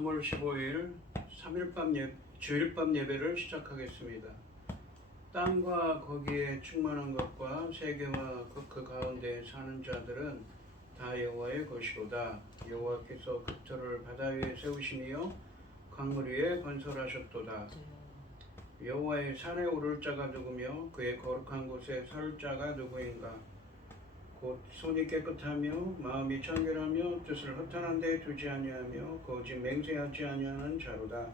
3월 15일 3일밤 주일밤 예배를 시작하겠습니다. 땅과 거기에 충만한 것과 세계와 그 가운데 사는 자들은 다 여호와의 것이로다. 여호와께서 그들을 바다 위에 세우시며 강물 위에 건설하셨도다. 여호와의 산에 오를 자가 누구며 그의 거룩한 곳에 설 자가 누구인가? 곧 손이 깨끗하며 마음이 청결하며 뜻을 허탄한 데 두지 아니하며 거짓 맹세하지 아니하는 자로다.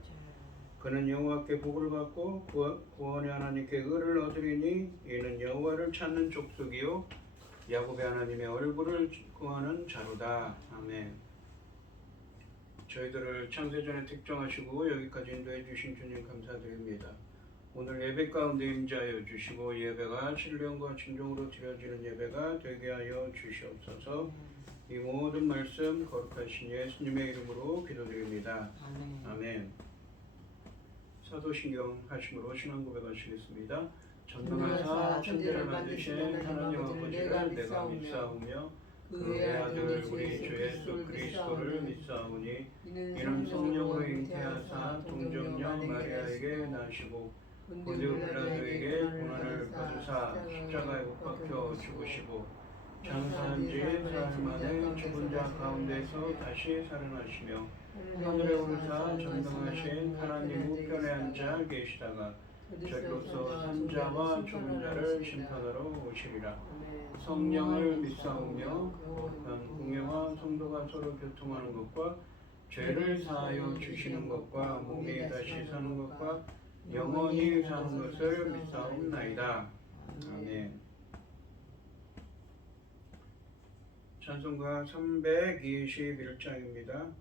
그는 여호와께 복을 받고 구원의 하나님께 의를 얻으리니 이는 여호와를 찾는 족속이요 야곱의 하나님의 얼굴을 구하는 자로다. 아멘. 저희들을 창세전에 특정하시고 여기까지 인도해 주신 주님 감사드립니다. 오늘 예배 가운데 임재하여 주시고 예배가 신령과 진정으로 드려지는 예배가 되게 하여 주시옵소서. 이 모든 말씀 거룩하신 예수님의 이름으로 기도드립니다. 아멘. 사도신경 하심으로 신앙 고백하시겠습니다. 전능하사 천지를 만드신 하나님 아버지를 내가 믿사오며 그의 아들 우리 주 예수 그리스도를 믿사오니 이는 성령으로 잉태하사 동정녀 마리아에게 나시고 본디오 빌라도에게 고난을 받으사 십자가에 못 박혀 죽으시고 장사한 지 사흘 만에 죽은 자 가운데서 다시 살아나시며 하늘에 오르사 전능하신 하나님 우편에 앉아 계시다가 저리로서 산 자와 죽은 자를 심판하러 오시리라. 성령을 믿사오며 거룩한 공예와 성도가 서로 교통하는 것과 죄를 사하여 주시는 것과 몸이 다시 사는 것과 영원히 사는 것을 믿사옵나이다. 아멘. 찬송가 321장입니다.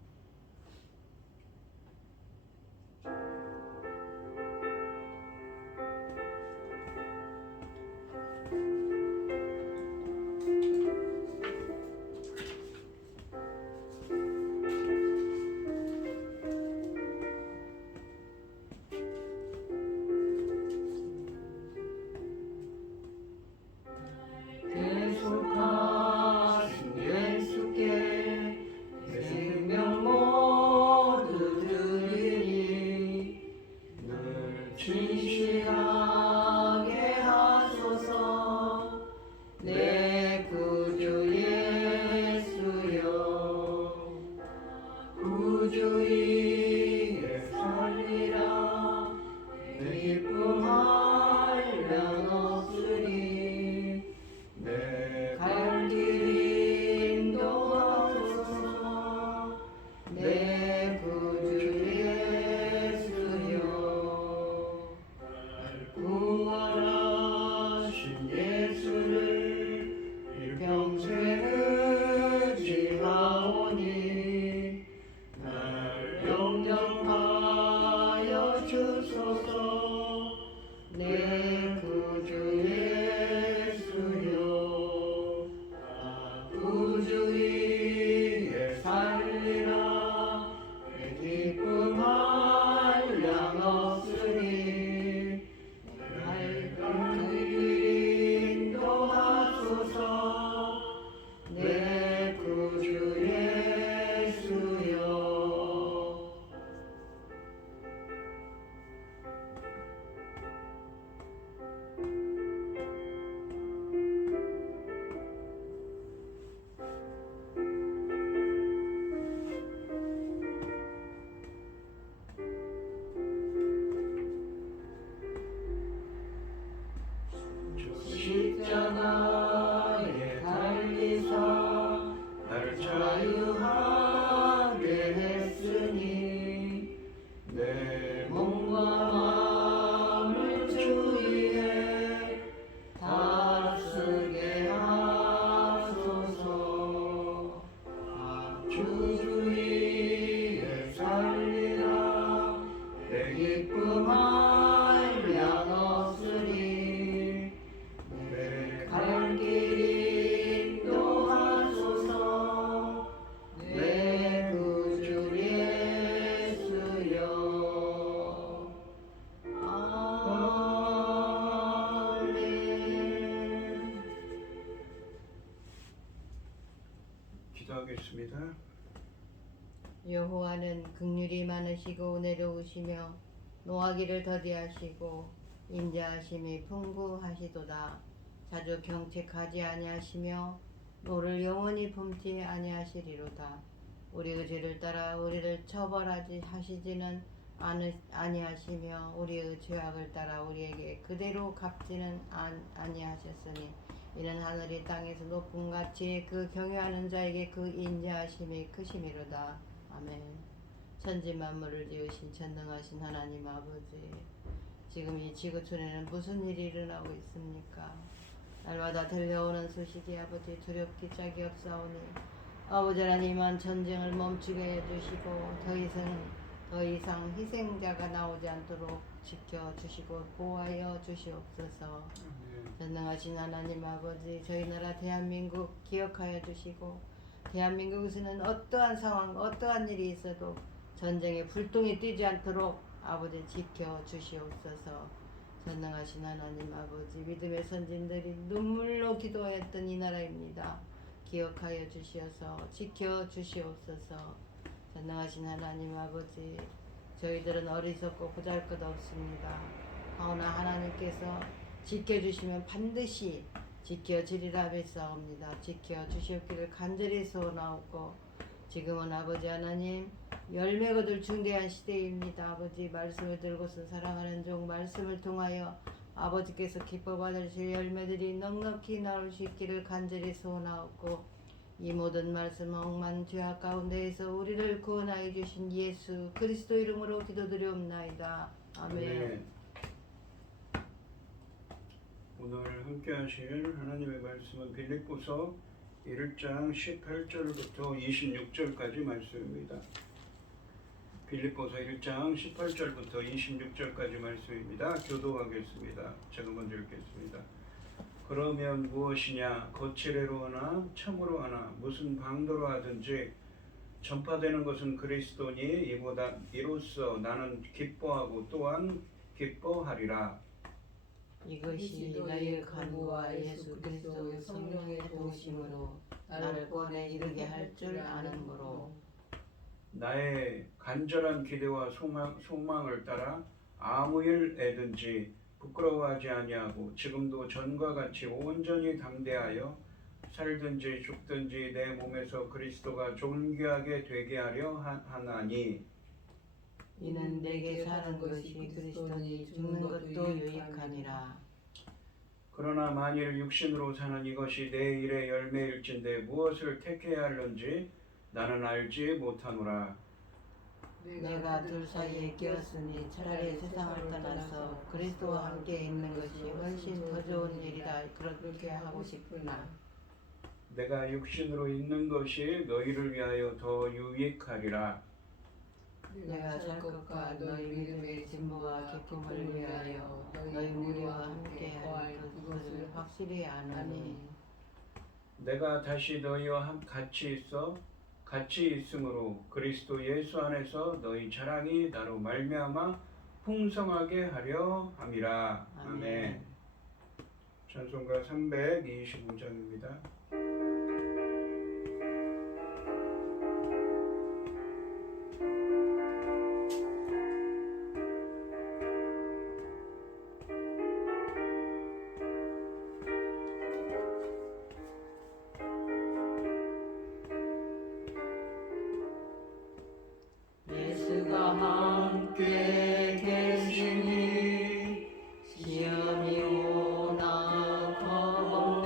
십자가에 달리사 나를 자유하게 했으니 내 몸과 마음을 주 위에 다스게 하소서. 주 위에 살리라 내 기쁨할 양 없으니 갈 길 인도하소서. 내 구주 예수여. 아멘. 기도하겠습니다. 여호와는 긍휼이 많으시고 내려오시며 노하기를 더디하시고 인자하심이 풍부하시도다. 자주 경책하지 아니하시며 노를 영원히 품지 아니하시리로다. 우리의 죄를 따라 우리를 처벌하지 하시지는 아니하시며 우리의 죄악을 따라 우리에게 그대로 갚지는 아니하셨으니 이는 하늘이 땅에서 높음같이 그 경외하는 자에게 그 인자하심이 크심이로다. 아멘. 천지 만물을 지으신 전능하신 하나님 아버지, 지금 이 지구촌에는 무슨 일이 일어나고 있습니까? 날마다 들려오는 소식이 아버지 두렵기 짝이 없사오니 아버지 하나님은 전쟁을 멈추게 해주시고 더 이상 희생자가 나오지 않도록 지켜주시고 보호하여 주시옵소서. 전능하신 하나님 아버지, 저희 나라 대한민국 기억하여 주시고 대한민국에서는 어떠한 상황, 어떠한 일이 있어도 전쟁의 불똥이 뛰지 않도록 아버지 지켜주시옵소서. 전능하신 하나님 아버지, 믿음의 선진들이 눈물로 기도했던 이 나라입니다. 기억하여 주시어서 지켜주시옵소서. 전능하신 하나님 아버지, 저희들은 어리석고 보잘것없습니다. 하오나 하나님께서 지켜주시면 반드시 지켜주리라 믿사옵니다. 지켜주시옵기를 간절히 소원하옵고, 지금은 아버지 하나님 열매 거둘 중대한 시대입니다. 아버지, 말씀을 들고서 사랑하는 종 말씀을 통하여 아버지께서 기뻐 받으실 열매들이 넉넉히 나올 수 있기를 간절히 소원하옵고, 이 모든 말씀 억만 죄악 가운데에서 우리를 구원하여 주신 예수 그리스도 이름으로 기도드리옵나이다. 아멘. 오늘 함께 하실 하나님의 말씀은 빌립보서 1장 18절부터 26절까지 말씀입니다. 빌립보서 1장 18절부터 26절까지 말씀입니다. 교도하겠습니다. 제가 먼저 읽겠습니다. 그러면 무엇이냐? 거칠애로 하나 참으로 하나 무슨 방도로 하든지 전파되는 것은 그리스도니 이로써 나는 기뻐하고 또한 기뻐하리라. 이것이 너희의 간구와 예수 그리스도의 성령의 도우심으로 나를 구원에 이르게 할 줄 아는므로 나의 간절한 기대와 소망을 따라 아무 일 애든지 부끄러워하지 아니하고 지금도 전과 같이 온전히 담대하여 살든지 죽든지 내 몸에서 그리스도가 존귀하게 되게 하려 하나니, 이는 내게 사는 것이 그리스도니 죽는 것도 유익하니라. 그러나 만일 육신으로 사는 이것이 내 일의 열매일진데 무엇을 택해야 할는지 나는 알지 못하노라. 내가 둘 사이에 끼었으니 차라리 세상을 떠나서 그리스도와 함께 있는 것이 훨씬 더 좋은 일이라 그렇게 하고 싶으나 내가 육신으로 있는 것이 너희를 위하여 더 유익하리라. 내가 살 것과 너희 믿음의 진보와 기쁨을 위하여 너희 무리와 함께 거할 그것을 확실히 아노니, 내가 다시 너희와 같이 있으므로 그리스도 예수 안에서 너희 자랑이 나로 말미암아 풍성하게 하려 함이라. 아멘. 찬송가 325장입니다. 예수가 함께 계시니 시험이 오나 겁없네.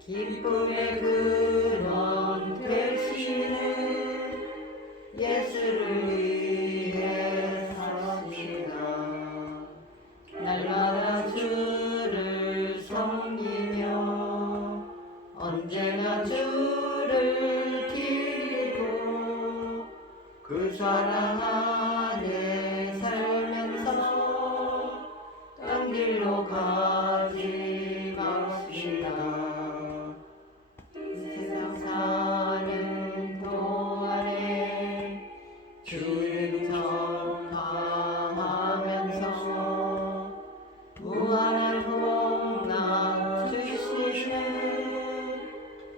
기쁨의 근원 되시는 예수를 위해 사시다. 날마다 주를 섬기며 언제나 주를 기리고 그 사랑 안에 살면서 딴 길로 가지 맙시다. 이 세상 사는 동안에 주를 전파하면서 무한한 복락 주시는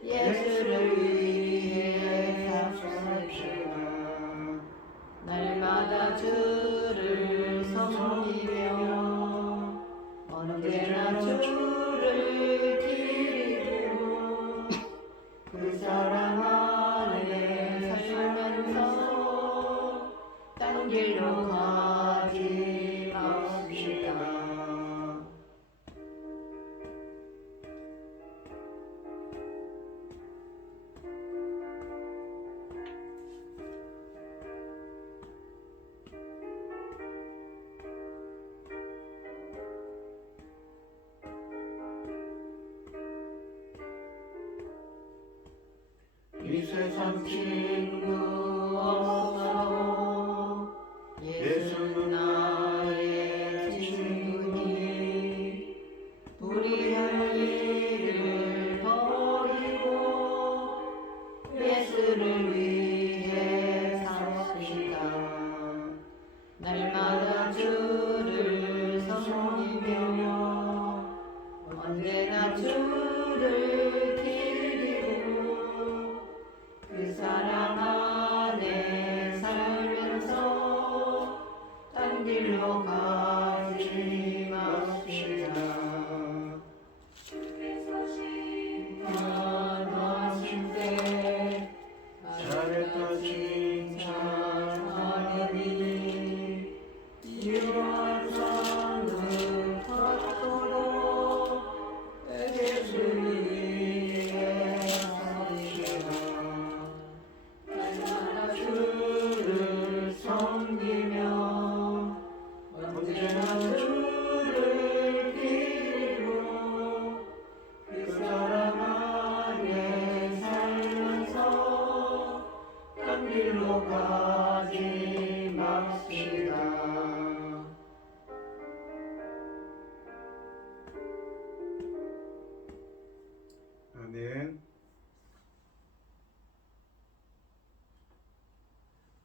예수를 위해 삽시다. 날마다 주를 섬기며 언제나 주를 기리고 그 사랑 안에 살면서 딴 길로 가지 맙시다. 이 세상 친구 없사오 예수는 나의 친구니 불의할 일을 버리고 예수를 위해 삽시다. 날마다 주를 섬기며 언제나 주를 기리고 그 사랑 안에 살면서 딴 길로 가지 맙시다. 칭찬하실 때 잘했다 칭찬하리니 이러한 상을 받도록 예수를 위해 삽시다. 날마다 주를 섬기며 언제나 주를 기리고 그 사랑 안에 살면서 딴 길로 가지 맙시다. 아멘.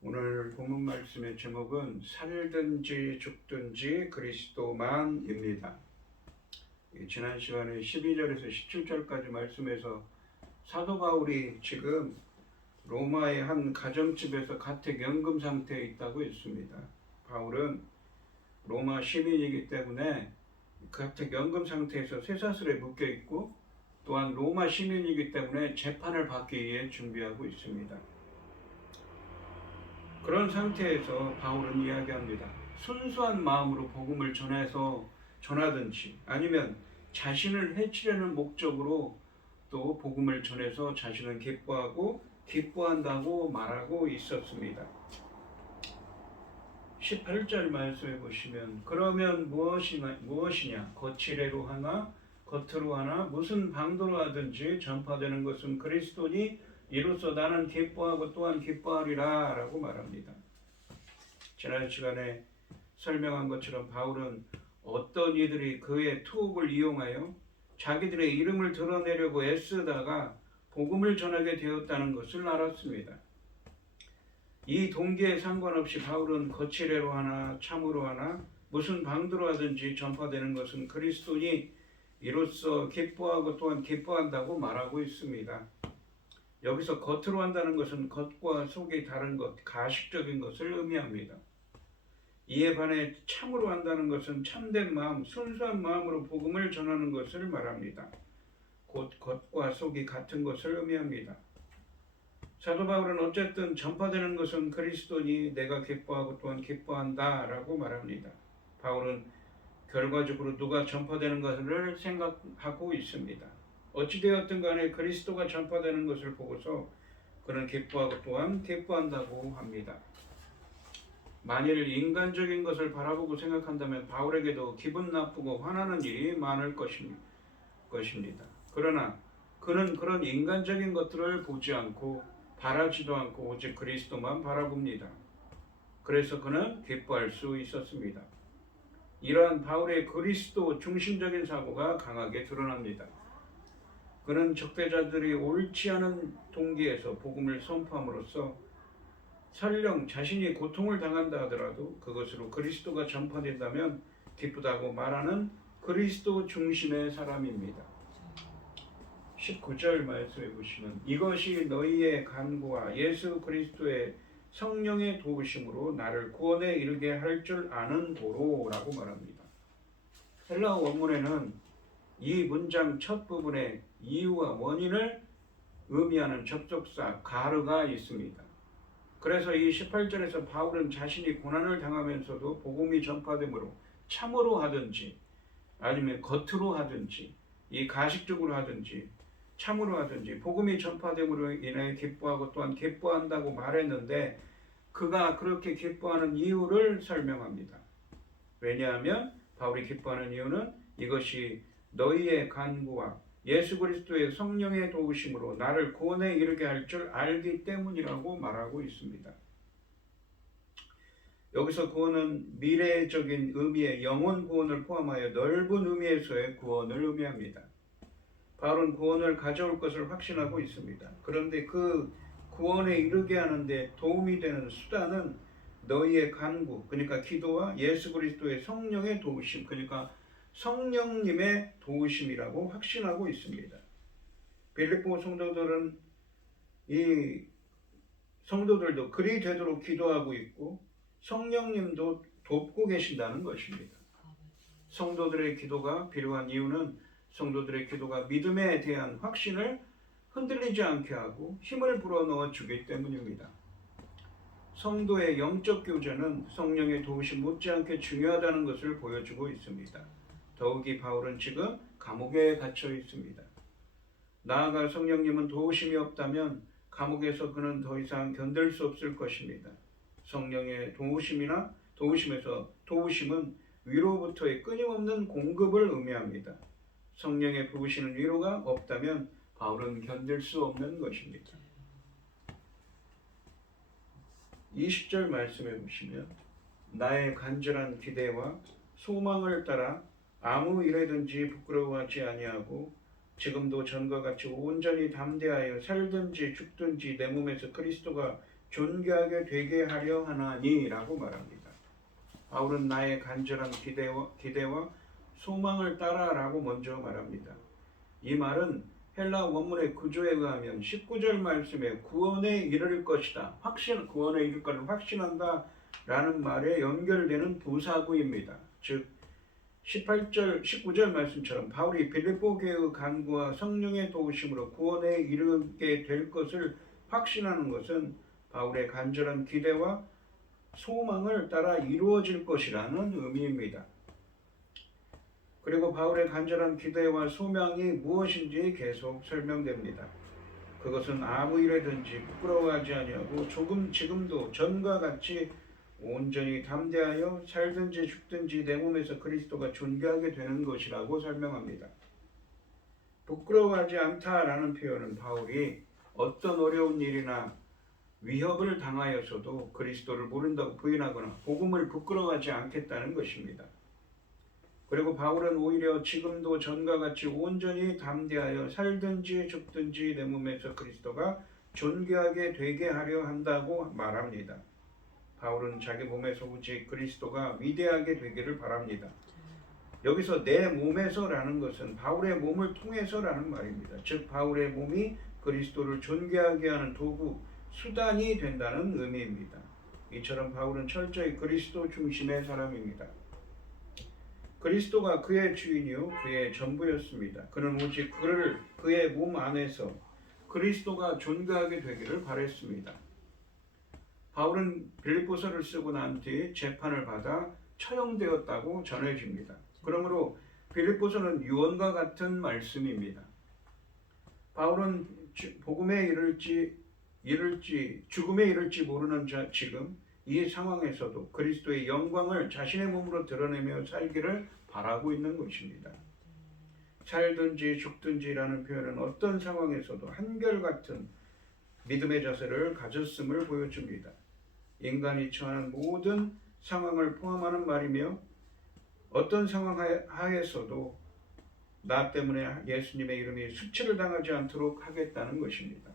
오늘 본문 말씀의 제목은 살든지 죽든지 그리스도만입니다. 지난 시간에 12절에서 17절까지 말씀에서 사도 바울이 지금 로마의 한 가정집에서 가택연금 상태에 있다고 했습니다. 바울은 로마 시민이기 때문에 가택연금 상태에서 쇠사슬에 묶여 있고 또한 로마 시민이기 때문에 재판을 받기 위해 준비하고 있습니다. 그런 상태에서 바울은 이야기합니다. 순수한 마음으로 복음을 전하든지 아니면 자신을 해치려는 목적으로 또 복음을 전해서 자신은 기뻐한다고 말하고 있었습니다. 18절 말씀해 보시면 그러면 무엇이냐 거칠애로 하나 겉으로 하나 무슨 방도로 하든지 전파되는 것은 그리스도니 이로써 나는 기뻐하고 또한 기뻐하리라 라고 말합니다. 지난 시간에 설명한 것처럼 바울은 어떤 이들이 그의 투옥을 이용하여 자기들의 이름을 드러내려고 애쓰다가 복음을 전하게 되었다는 것을 알았습니다. 이 동기에 상관없이 바울은 거칠애로 하나 참으로 하나 무슨 방도로 하든지 전파되는 것은 그리스도니 이로써 기뻐하고 또한 기뻐한다고 말하고 있습니다. 여기서 겉으로 한다는 것은 겉과 속이 다른 것, 가식적인 것을 의미합니다. 이에 반해 참으로 한다는 것은 참된 마음, 순수한 마음으로 복음을 전하는 것을 말합니다. 곧 겉과 속이 같은 것을 의미합니다. 사도 바울은 어쨌든 전파되는 것은 그리스도니 내가 기뻐하고 또한 기뻐한다 라고 말합니다. 바울은 결과적으로 누가 전파되는 것을 생각하고 있습니다. 어찌되었든 간에 그리스도가 전파되는 것을 보고서 그는 기뻐하고 또한 기뻐한다고 합니다. 만일 인간적인 것을 바라보고 생각한다면 바울에게도 기분 나쁘고 화나는 일이 많을 것입니다. 그러나 그는 그런 인간적인 것들을 보지 않고 바라지도 않고 오직 그리스도만 바라봅니다. 그래서 그는 기뻐할 수 있었습니다. 이러한 바울의 그리스도 중심적인 사고가 강하게 드러납니다. 그는 적대자들이 옳지 않은 동기에서 복음을 선포함으로써 설령 자신이 고통을 당한다 하더라도 그것으로 그리스도가 전파된다면 기쁘다고 말하는 그리스도 중심의 사람입니다. 19절 말씀해 보시면 이것이 너희의 간구와 예수 그리스도의 성령의 도우심으로 나를 구원에 이르게 할 줄 아는 고로라고 말합니다. 헬라어 원문에는 이 문장 첫 부분에 이유와 원인을 의미하는 접속사 가르가 있습니다. 그래서 이 18절에서 바울은 자신이 고난을 당하면서도 복음이 전파됨으로 참으로 하든지 아니면 겉으로 하든지 이 가식적으로 하든지 참으로 하든지 복음이 전파됨으로 인해 기뻐하고 또한 기뻐한다고 말했는데 그가 그렇게 기뻐하는 이유를 설명합니다. 왜냐하면 바울이 기뻐하는 이유는 이것이 너희의 간구와 예수 그리스도의 성령의 도우심으로 나를 구원에 이르게 할 줄 알기 때문이라고 말하고 있습니다. 여기서 구원은 미래적인 의미의 영혼 구원을 포함하여 넓은 의미에서의 구원을 의미합니다. 바울은 구원을 가져올 것을 확신하고 있습니다. 그런데 그 구원에 이르게 하는데 도움이 되는 수단은 너희의 간구, 그러니까 기도와 예수 그리스도의 성령의 도우심, 그러니까 성령님의 도우심이라고 확신하고 있습니다. 빌립보 성도들은 이 성도들도 그리 되도록 기도하고 있고 성령님도 돕고 계신다는 것입니다. 성도들의 기도가 필요한 이유는 성도들의 기도가 믿음에 대한 확신을 흔들리지 않게 하고 힘을 불어넣어 주기 때문입니다. 성도의 영적 교제는 성령의 도우심 못지않게 중요하다는 것을 보여주고 있습니다. 더욱이 바울은 지금 감옥에 갇혀 있습니다. 나아가 성령님은 도우심이 없다면 감옥에서 그는 더 이상 견딜 수 없을 것입니다. 성령의 도우심은 위로부터의 끊임없는 공급을 의미합니다. 성령의 부으시는 위로가 없다면 바울은 견딜 수 없는 것입니다. 20절 말씀해 보시면 나의 간절한 기대와 소망을 따라 아무 일에든지 부끄러워하지 아니하고 지금도 전과 같이 온전히 담대하여 살든지 죽든지 내 몸에서 그리스도가 존귀하게 되게 하려 하나니라고 말합니다. 바울은 나의 간절한 기대와 소망을 따라라고 먼저 말합니다. 이 말은 헬라 원문의 구조에 의하면 19절 말씀에 구원에 이를 것이다, 구원에 이를 것을 확신한다 라는 말에 연결되는 부사구입니다. 즉 19절 말씀처럼 바울이 빌립보 교회의 간구와 성령의 도우심으로 구원에 이르게 될 것을 확신하는 것은 바울의 간절한 기대와 소망을 따라 이루어질 것이라는 의미입니다. 그리고 바울의 간절한 기대와 소망이 무엇인지 계속 설명됩니다. 그것은 아무 일에든지 부끄러워하지 아니하고 지금도 전과 같이 온전히 담대하여 살든지 죽든지 내 몸에서 그리스도가 존귀하게 되는 것이라고 설명합니다. 부끄러워하지 않다라는 표현은 바울이 어떤 어려운 일이나 위협을 당하여서도 그리스도를 모른다고 부인하거나 복음을 부끄러워하지 않겠다는 것입니다. 그리고 바울은 오히려 지금도 전과 같이 온전히 담대하여 살든지 죽든지 내 몸에서 그리스도가 존귀하게 되게 하려 한다고 말합니다. 바울은 자기 몸에서 오직 그리스도가 위대하게 되기를 바랍니다. 여기서 내 몸에서라는 것은 바울의 몸을 통해서라는 말입니다. 즉 바울의 몸이 그리스도를 존귀하게 하는 도구, 수단이 된다는 의미입니다. 이처럼 바울은 철저히 그리스도 중심의 사람입니다. 그리스도가 그의 주인이요 그의 전부였습니다. 그는 오직 그의 몸 안에서 그리스도가 존귀하게 되기를 바랬습니다. 바울은 빌립보서를 쓰고 난 뒤 재판을 받아 처형되었다고 전해집니다. 그러므로 빌립보서는 유언과 같은 말씀입니다. 바울은 복음에 죽음에 이를지 모르는 지금 이 상황에서도 그리스도의 영광을 자신의 몸으로 드러내며 살기를 바라고 있는 것입니다. 살든지 죽든지라는 표현은 어떤 상황에서도 한결같은 믿음의 자세를 가졌음을 보여줍니다. 인간이 처하는 모든 상황을 포함하는 말이며 어떤 상황 하에서도 나 때문에 예수님의 이름이 수치를 당하지 않도록 하겠다는 것입니다.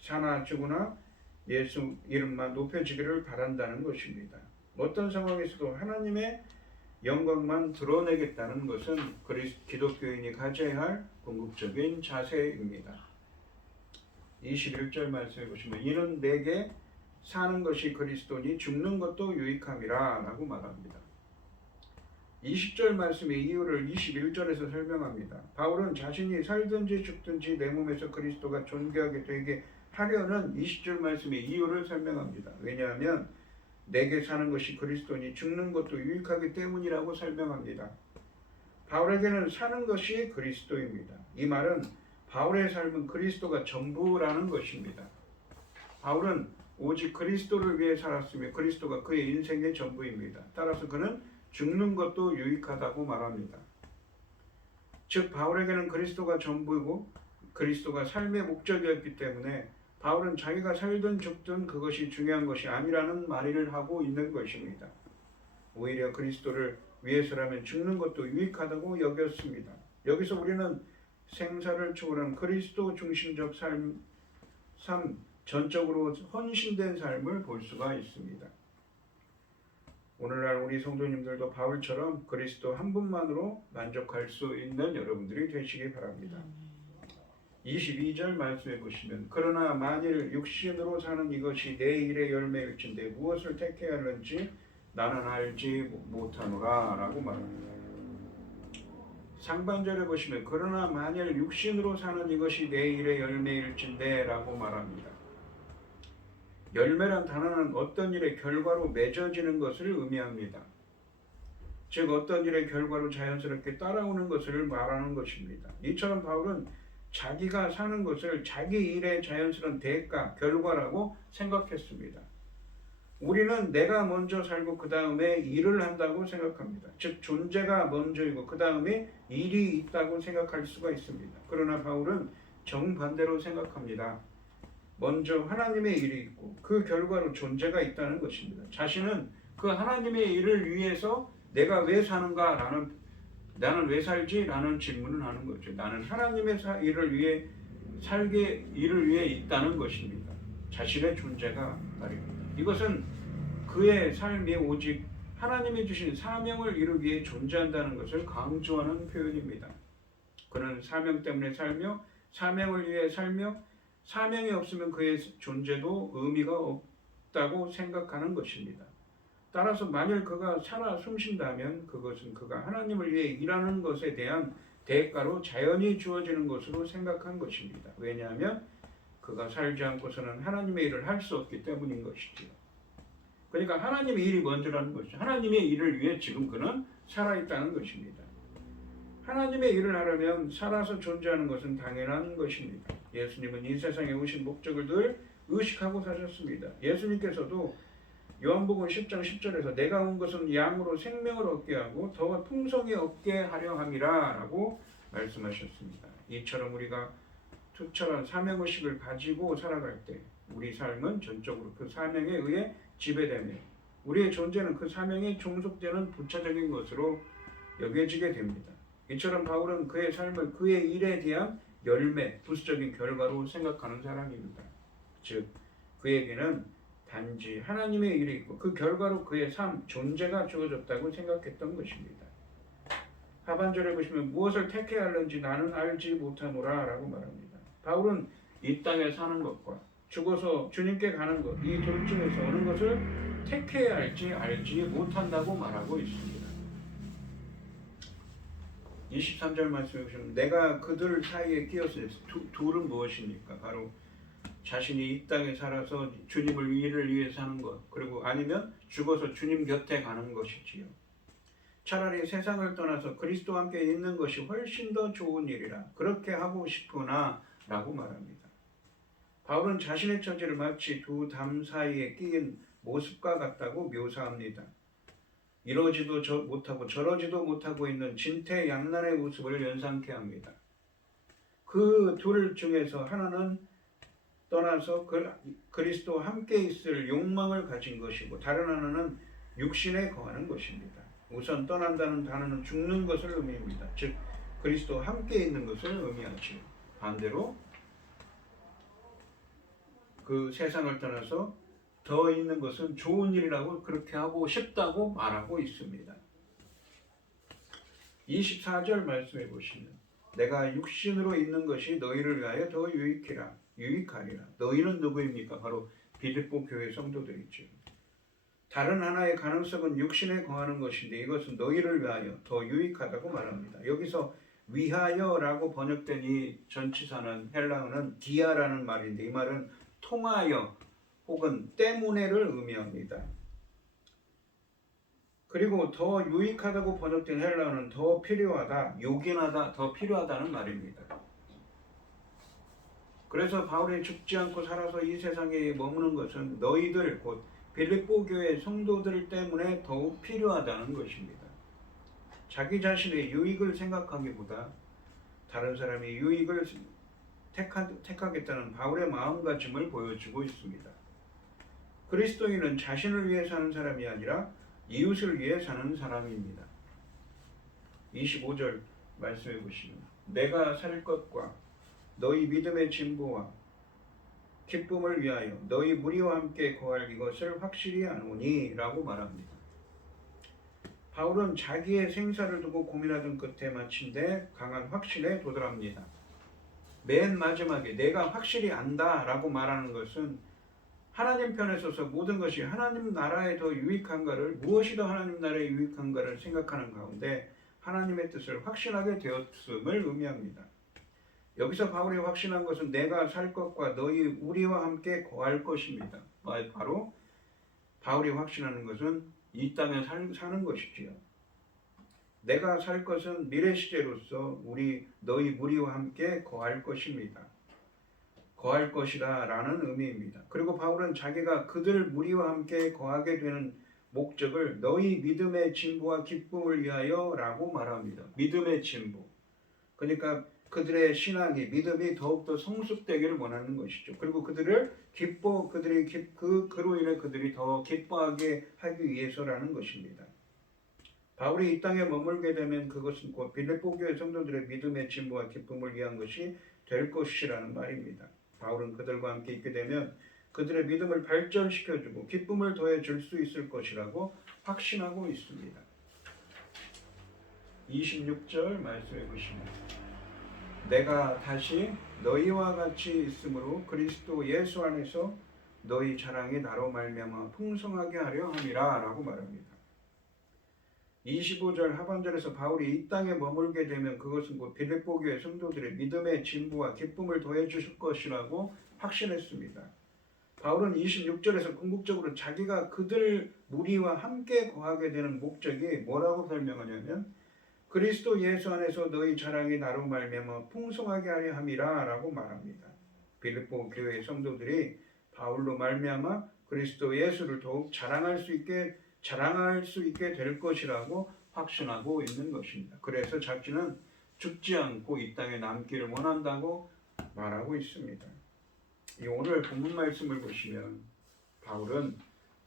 사나 죽으나 예수 이름만 높여지기를 바란다는 것입니다. 어떤 상황에서도 하나님의 영광만 드러내겠다는 것은 기독교인이 가져야 할 궁극적인 자세입니다. 21절 말씀해 보시면 이는 내게 사는 것이 그리스도니 죽는 것도 유익함이라 라고 말합니다. 20절 말씀의 이유를 21절에서 설명합니다. 바울은 자신이 살든지 죽든지 내 몸에서 그리스도가 존귀하게 되게 하려는 20절 말씀의 이유를 설명합니다. 왜냐하면 내게 사는 것이 그리스도니 죽는 것도 유익하기 때문이라고 설명합니다. 바울에게는 사는 것이 그리스도입니다. 이 말은 바울의 삶은 그리스도가 전부라는 것입니다. 바울은 오직 그리스도를 위해 살았으며 그리스도가 그의 인생의 전부입니다. 따라서 그는 죽는 것도 유익하다고 말합니다. 즉 바울에게는 그리스도가 전부이고 그리스도가 삶의 목적이었기 때문에 바울은 자기가 살든 죽든 그것이 중요한 것이 아니라는 말을 하고 있는 것입니다. 오히려 그리스도를 위해서라면 죽는 것도 유익하다고 여겼습니다. 여기서 우리는 생사를 초월한 그리스도 중심적 삶 전적으로 헌신된 삶을 볼 수가 있습니다. 오늘날 우리 성도님들도 바울처럼 그리스도 한 분만으로 만족할 수 있는 여러분들이 되시기 바랍니다. 22절 말씀해 보시면 그러나 만일 육신으로 사는 이것이 내 일의 열매일진데 무엇을 택해야 하는지 나는 알지 못하노라 라고 말합니다. 상반절에 보시면 그러나 만일 육신으로 사는 이것이 내 일의 열매일진데 라고 말합니다. 열매란 단어는 어떤 일의 결과로 맺어지는 것을 의미합니다. 즉 어떤 일의 결과로 자연스럽게 따라오는 것을 말하는 것입니다. 이처럼 바울은 자기가 사는 것을 자기 일의 자연스러운 대가, 결과라고 생각했습니다. 우리는 내가 먼저 살고 그 다음에 일을 한다고 생각합니다. 즉 존재가 먼저이고 그 다음에 일이 있다고 생각할 수가 있습니다. 그러나 바울은 정반대로 생각합니다. 먼저 하나님의 일이 있고 그 결과로 존재가 있다는 것입니다. 자신은 그 하나님의 일을 위해서 내가 왜 사는가 나는 왜 살지? 라는 질문을 하는 거죠. 나는 하나님의 일을 위해 일을 위해 있다는 것입니다. 자신의 존재가 말입니다. 이것은 그의 삶이 오직 하나님이 주신 사명을 이루기 위해 존재한다는 것을 강조하는 표현입니다. 그는 사명 때문에 살며 사명을 위해 살며 사명이 없으면 그의 존재도 의미가 없다고 생각하는 것입니다. 따라서 만일 그가 살아 숨쉰다면 그것은 그가 하나님을 위해 일하는 것에 대한 대가로 자연히 주어지는 것으로 생각한 것입니다. 왜냐하면 그가 살지 않고서는 하나님의 일을 할 수 없기 때문인 것이지요. 그러니까 하나님의 일이 먼저라는 것이죠. 하나님의 일을 위해 지금 그는 살아있다는 것입니다. 하나님의 일을 하려면 살아서 존재하는 것은 당연한 것입니다. 예수님은 이 세상에 오신 목적을 늘 의식하고 사셨습니다. 예수님께서도 요한복음 10장 10절에서 내가 온 것은 양으로 생명을 얻게 하고 더 풍성히 얻게 하려 함이라 라고 말씀하셨습니다. 이처럼 우리가 특별한 사명의식을 가지고 살아갈 때 우리 삶은 전적으로 그 사명에 의해 지배되며 우리의 존재는 그 사명에 종속되는 부차적인 것으로 여겨지게 됩니다. 이처럼 바울은 그의 삶을 그의 일에 대한 열매, 부수적인 결과로 생각하는 사람입니다. 즉 그에게는 단지 하나님의 일이 있고 그 결과로 그의 삶, 존재가 주어졌다고 생각했던 것입니다. 하반절에 보시면 무엇을 택해야 하는지 나는 알지 못하노라 라고 말합니다. 바울은 이 땅에 사는 것과 죽어서 주님께 가는 것, 이 둘 중에서 어느 것을 택해야 할지 알지 못한다고 말하고 있습니다. 23절 말씀해 보시면 내가 그들 사이에 끼었으니 둘은 무엇입니까? 바로 자신이 이 땅에 살아서 주님을 일을 위해 사는 것, 그리고 아니면 죽어서 주님 곁에 가는 것이지요. 차라리 세상을 떠나서 그리스도와 함께 있는 것이 훨씬 더 좋은 일이라 그렇게 하고 싶으나 라고 말합니다. 바울은 자신의 처지를 마치 두 담 사이에 끼인 모습과 같다고 묘사합니다. 이러지도 못하고 저러지도 못하고 있는 진퇴양난의 모습을 연상케 합니다. 그 둘 중에서 하나는 떠나서 그리스도와 함께 있을 욕망을 가진 것이고 다른 하나는 육신에 거하는 것입니다. 우선 떠난다는 단어는 죽는 것을 의미합니다. 즉 그리스도와 함께 있는 것을 의미하죠. 반대로 그 세상을 떠나서 더 있는 것은 좋은 일이라고 그렇게 하고 싶다고 말하고 있습니다. 24절 말씀해 보시면 내가 육신으로 있는 것이 너희를 위하여 더 유익하리라. 너희는 누구입니까? 바로 빌립보 교회 성도들이죠. 다른 하나의 가능성은 육신에 거하는 것인데 이것은 너희를 위하여 더 유익하다고 말합니다. 여기서 위하여라고 번역된 이 전치사는 헬라어는 디아라는 말인데 이 말은 통하여 혹은 때문에를 의미합니다. 그리고 더 유익하다고 번역된 헬라어는 더 필요하다, 요긴하다, 더 필요하다는 말입니다. 그래서 바울이 죽지 않고 살아서 이 세상에 머무는 것은 너희들 곧 빌립보 교회 성도들 때문에 더욱 필요하다는 것입니다. 자기 자신의 유익을 생각하기보다 다른 사람의 유익을 택하겠다는 바울의 마음가짐을 보여주고 있습니다. 그리스도인은 자신을 위해 사는 사람이 아니라 이웃을 위해 사는 사람입니다. 25절 말씀해 보시면 내가 살 것과 너희 믿음의 진보와 기쁨을 위하여 너희 무리와 함께 거할 이것을 확실히 아노니 라고 말합니다. 바울은 자기의 생사를 두고 고민하던 끝에 마침내 강한 확신에 도달합니다. 맨 마지막에 내가 확실히 안다 라고 말하는 것은 하나님 편에 서서 모든 것이 하나님 나라에 더 유익한가를 무엇이 더 하나님 나라에 유익한가를 생각하는 가운데 하나님의 뜻을 확신하게 되었음을 의미합니다. 여기서 바울이 확신한 것은 내가 살 것과 너희 우리와 함께 거할 것입니다. 바로 바울이 확신하는 것은 이 땅에 사는 것이지요. 내가 살 것은 미래 시제로서 너희 무리와 함께 거할 것입니다. 거할 것이다 라는 의미입니다. 그리고 바울은 자기가 그들 무리와 함께 거하게 되는 목적을 너희 믿음의 진보와 기쁨을 위하여 라고 말합니다. 믿음의 진보. 그러니까 그들의 신앙이 믿음이 더욱더 성숙되기를 원하는 것이죠. 그리고 그로 인해 그들이 더 기뻐하게 하기 위해서라는 것입니다. 바울이 이 땅에 머물게 되면 그것은 곧 빌립보 교회 성도들의 믿음의 진보와 기쁨을 위한 것이 될 것이라는 말입니다. 바울은 그들과 함께 있게 되면 그들의 믿음을 발전시켜주고 기쁨을 더해줄 수 있을 것이라고 확신하고 있습니다. 26절 말씀해 보시면 내가 다시 너희와 같이 있으므로 그리스도 예수 안에서 너희 자랑이 나로 말미암아 풍성하게 하려 함이라 라고 말합니다. 25절 하반절에서 바울이 이 땅에 머물게 되면 그것은 곧 빌립보 교회 성도들의 믿음의 진보와 기쁨을 더해 주실 것이라고 확신했습니다. 바울은 26절에서 궁극적으로 자기가 그들 무리와 함께 거하게 되는 목적이 뭐라고 설명하냐면 그리스도 예수 안에서 너희 자랑이 나로 말미암아 풍성하게 하려 함이라 라고 말합니다. 빌립보 교회 성도들이 바울로 말미암아 그리스도 예수를 더욱 자랑할 수 있게 될 것이라고 확신하고 있는 것입니다. 그래서 자기는 죽지 않고 이 땅에 남기를 원한다고 말하고 있습니다. 이 오늘 본문 말씀을 보시면 바울은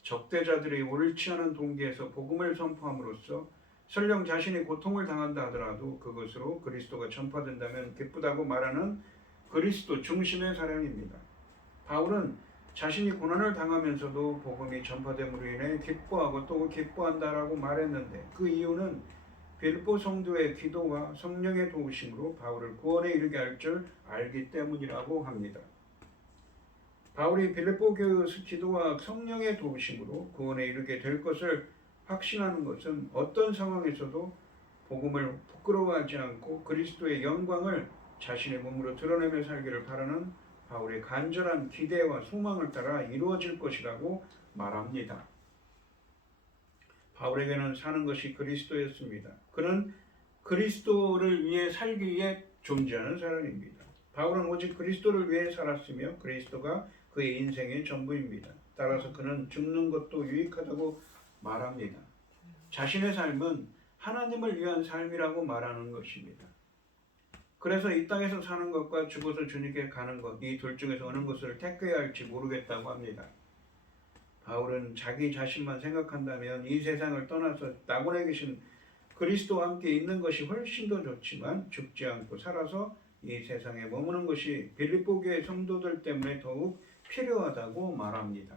적대자들이 옳지 않은 동기에서 복음을 선포함으로써 설령 자신이 고통을 당한다 하더라도 그것으로 그리스도가 전파된다면 기쁘다고 말하는 그리스도 중심의 사람입니다. 바울은 자신이 고난을 당하면서도 복음이 전파됨으로 인해 기뻐하고 또 기뻐한다라고 말했는데 그 이유는 빌립보 성도의 기도와 성령의 도우심으로 바울을 구원에 이르게 할 줄 알기 때문이라고 합니다. 바울이 빌립보 교회 기도와 성령의 도우심으로 구원에 이르게 될 것을 확신하는 것은 어떤 상황에서도 복음을 부끄러워하지 않고 그리스도의 영광을 자신의 몸으로 드러내며 살기를 바라는 바울의 간절한 기대와 소망을 따라 이루어질 것이라고 말합니다. 바울에게는 사는 것이 그리스도였습니다. 그는 그리스도를 위해 살기 위해 존재하는 사람입니다. 바울은 오직 그리스도를 위해 살았으며 그리스도가 그의 인생의 전부입니다. 따라서 그는 죽는 것도 유익하다고 말합니다. 자신의 삶은 하나님을 위한 삶이라고 말하는 것입니다. 그래서 이 땅에서 사는 것과 죽어서 주님께 가는 것, 이 둘 중에서 어느 것을 택해야 할지 모르겠다고 합니다. 바울은 자기 자신만 생각한다면 이 세상을 떠나서 낙원에 계신 그리스도와 함께 있는 것이 훨씬 더 좋지만 죽지 않고 살아서 이 세상에 머무는 것이 빌립보 교회 성도들 때문에 더욱 필요하다고 말합니다.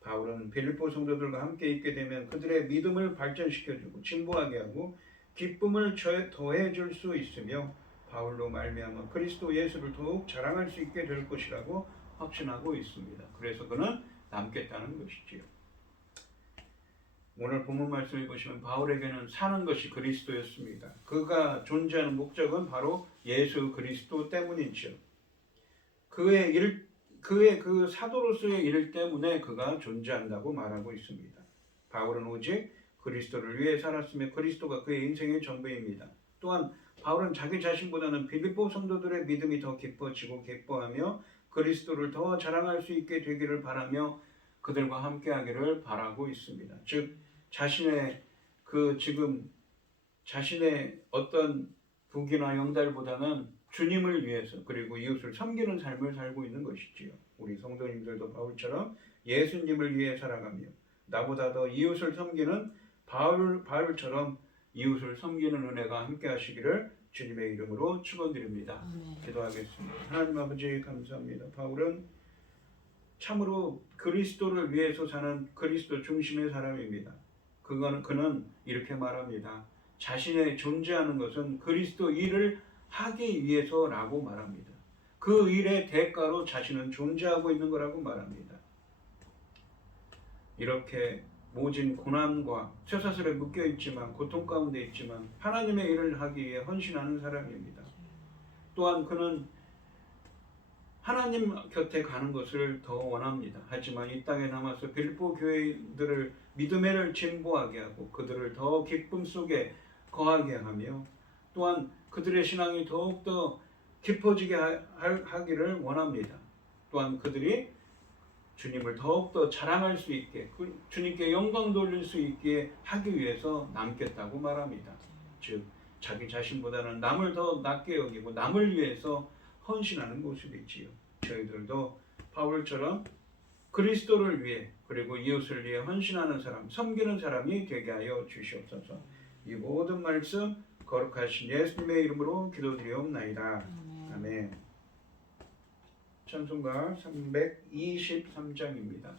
바울은 빌립보 성도들과 함께 있게 되면 그들의 믿음을 발전시켜주고 진보하게 하고 기쁨을 더해줄 수 있으며 바울로 말미암아 그리스도 예수를 더욱 자랑할 수 있게 될 것이라고 확신하고 있습니다. 그래서 그는 남겠다는 것이지요. 오늘 본문 말씀을 보시면 바울에게는 사는 것이 그리스도였습니다. 그가 존재하는 목적은 바로 예수 그리스도 때문이죠. 그의 그 사도로서의 일 때문에 그가 존재한다고 말하고 있습니다. 바울은 오직 그리스도를 위해 살았으며 그리스도가 그의 인생의 전부입니다. 또한 바울은 자기 자신보다는 빌립보 성도들의 믿음이 더 깊어지고 기뻐하며 그리스도를 더 자랑할 수 있게 되기를 바라며 그들과 함께하기를 바라고 있습니다. 즉 자신의 어떤 부귀나 영달보다는 주님을 위해서 그리고 이웃을 섬기는 삶을 살고 있는 것이지요. 우리 성도님들도 바울처럼 예수님을 위해 살아가며 나보다 더 이웃을 섬기는 바울처럼 이웃을 섬기는 은혜가 함께 하시기를 주님의 이름으로 축원드립니다. 기도하겠습니다. 하나님 아버지 감사합니다. 바울은 참으로 그리스도를 위해서 사는 그리스도 중심의 사람입니다. 그는 이렇게 말합니다. 자신의 존재하는 것은 그리스도 일을 하기 위해서라고 말합니다. 그 일의 대가로 자신은 존재하고 있는 거라고 말합니다. 이렇게 모진 고난과 쇠사슬에 묶여있지만 고통 가운데 있지만 하나님의 일을 하기 위해 헌신하는 사람입니다. 또한 그는 하나님 곁에 가는 것을 더 원합니다. 하지만 이 땅에 남아서 빌립보 교회들을 믿음을 진보하게 하고 그들을 더 기쁨 속에 거하게 하며 또한 그들의 신앙이 더욱더 깊어지게 하기를 원합니다. 또한 그들이 주님을 더욱더 자랑할 수 있게 주님께 영광 돌릴 수 있게 하기 위해서 남겠다고 말합니다. 즉 자기 자신보다는 남을 더 낮게 여기고 남을 위해서 헌신하는 모습이지요. 저희들도 바울처럼 그리스도를 위해 그리고 이웃을 위해 헌신하는 사람, 섬기는 사람이 되게 하여 주시옵소서. 이 모든 말씀 거룩하신 예수님의 이름으로 기도드리옵나이다. 아멘. 찬송가 323장입니다.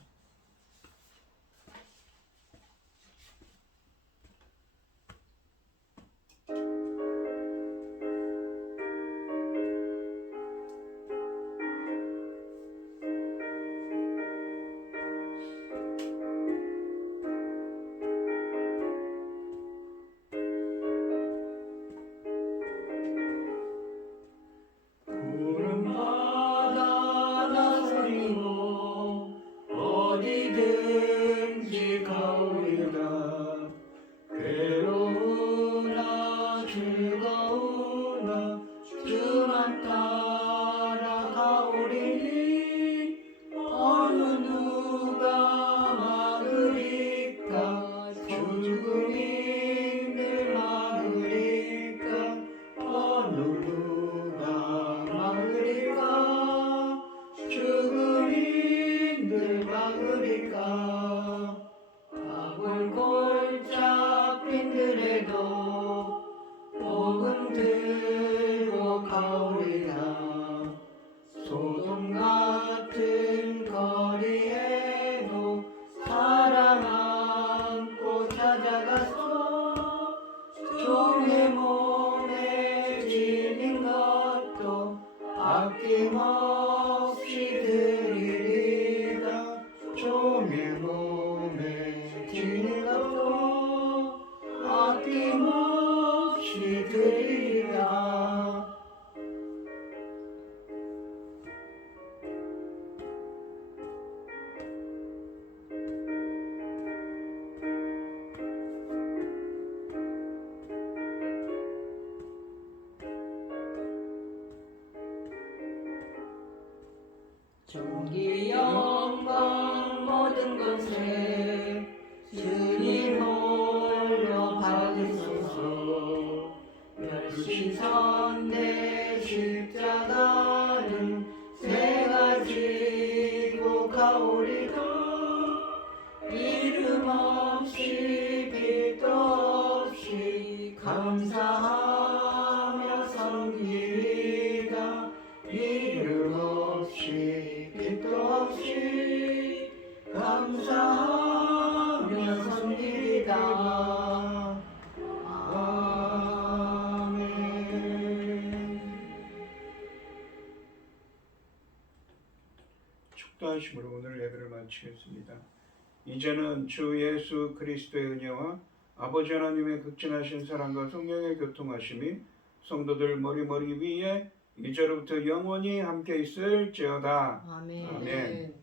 존귀 영광 모든 것에 주님 홀로 받으소서. 멸시선대 십자가는 새가 지고 가오리다. 이름 없이 빛도 없이 감사하며 섬기리다. 이름 없이 빛도 없이 감사하며 섬기리다. 기도하심으로 오늘 예배를 마치겠습니다. 이제는 주 예수 그리스도의 은혜와 아버지 하나님의 극진하신 사랑과 성령의 교통하심이 성도들 머리 위에 이제로부터 영원히 함께 있을지어다. 아멘. 아멘.